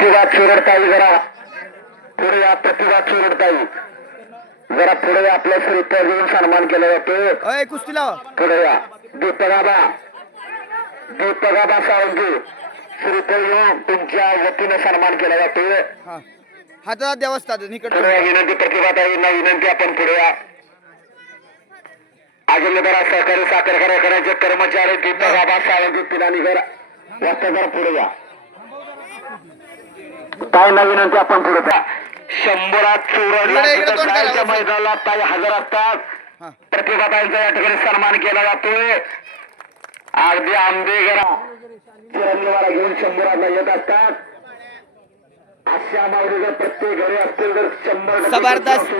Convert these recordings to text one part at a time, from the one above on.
प्रतिभा चोरडताई जरा. पुढे या प्रतिभा चोरडताई जरा पुढे या आपलं श्रीफळ देऊन सन्मान केला जातो. पुढे या. दीपगाबा दीपगाबा सावंगी देऊन तुमच्या वतीने सन्मान केला जातो. हातात इकडे विनंती प्रतिभाताईंना विनंती आपण पुढे या. अजूनदारा सहकारी साखर कारखान्याचे कर्मचारी दीपगाबा सावंगी पिलानीकर वास्तवदार पुढे या. काय नवीन विनंती आपण पुढे. शंभरात बस. मैदानाला ताई हजर असतात. प्रतिभाताईंचा या ठिकाणी सन्मान केला जातोय. अगदी आंबेगरा चिरंजीवाला घेऊन शंभराला येत असतात. अशा माऊली जर प्रत्येक घरी असतील तर शंभर टक्के जबरदस्त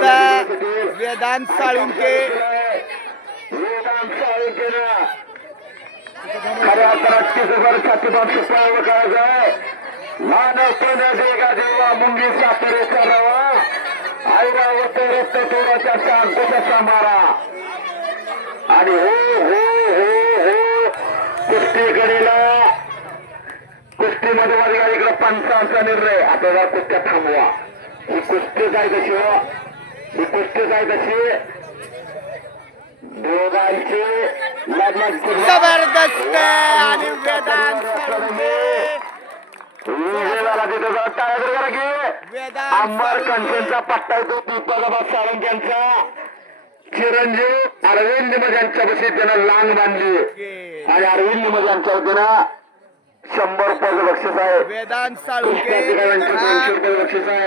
वेदांत साळुंके. खऱ्या अर्थात करायचंय मानवतेनं देगा देवा मुंगी साखरेचा रवा ऐरावत रक्त तोडाच्या शांतचा मारा आणि हो हो हो हो. कुस्तीकडेला कुस्तीमध्ये मध्ये इकडे पंचांचा निर्णय. आता जर कुस्त्या थांबवा. ही कुस्तीच आहे कशी हो. ही कुस्तीच आहे कशी दोघांचे जबरदस्त आणि वेदांत साळुंके विजयाला तिथं जरा टाळ्या तर करा की. वेदांत अंबर साळुंके. कंठेंचा पट्टा येतो दीपकाबाद साळुंक यांचा चिरंजीव अरविंद निमज यांच्या बशी त्यानं लांग बांधली. आणि अरविंद निमज यांच्या वतीनं शंभर रुपयाचं बक्षीस आहे. वेदांत साळुंके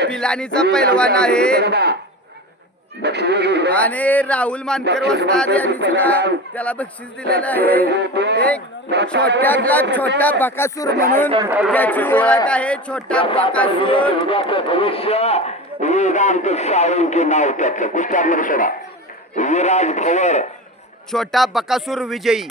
पिलानीचा पैलवान आहे. आणि राहुल मानकर वस्ताद यांनी सुद्धा त्याला बक्षीस दिलेलं आहे. एक छोट्यातला छोटा बकासूर म्हणून त्याची ओळख आहे. छोटा बकासूर. वेदांत साळुंके नाव त्याचं कुस्त्यामध्ये सोडा विराज भवर छोटा बकासूर विजयी.